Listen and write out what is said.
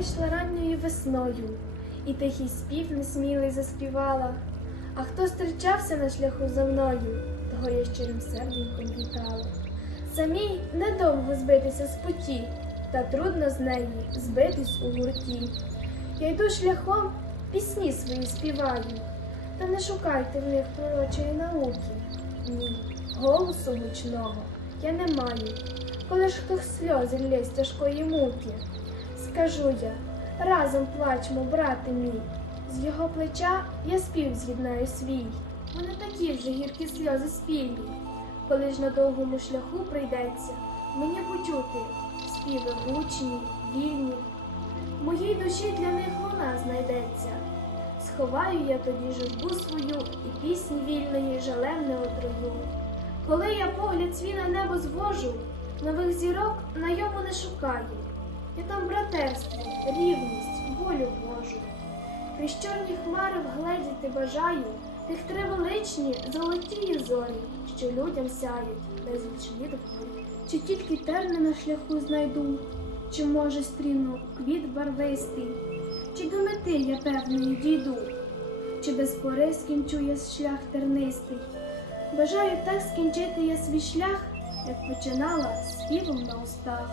йшла ранньою весною, і тихий спів несмілий заспівала. А хто зустрічався на шляху за мною, того я щирим серденьком вітала. Самій недовго збитися з путі, та трудно з неї збитись у гурті. Я йду шляхом, пісні свої співаю, та не шукайте в них пророчої науки. Ні, голосу гучного я не маю, коли ж хтось сльози лє з тяжкої муки. Скажу я, разом плачмо, брате мій, з його плеча я спів з'єднаю свій. Вони такі вже гіркі сльози спільні, коли ж на довгому шляху прийдеться мені почути співи гучні, вільні. Моїй душі для них вона знайдеться. Сховаю я тоді журбу свою і пісні вільної жалем не отрою. Коли я погляд свій на небо звожу, нових зірок на йому не шукаю. Я там братерство, рівність, волю Божу. Крізь чорні хмари вгледіти бажаю тих три величні золоті зорі, що людям сяють безліч літ вгорі. Чи тільки терни на шляху знайду, чи може стріну квіт барвистий, чи до мети я певної дійду, чи без пори скінчу я шлях тернистий. Бажаю так скінчити я свій шлях, як починала з співом на устах.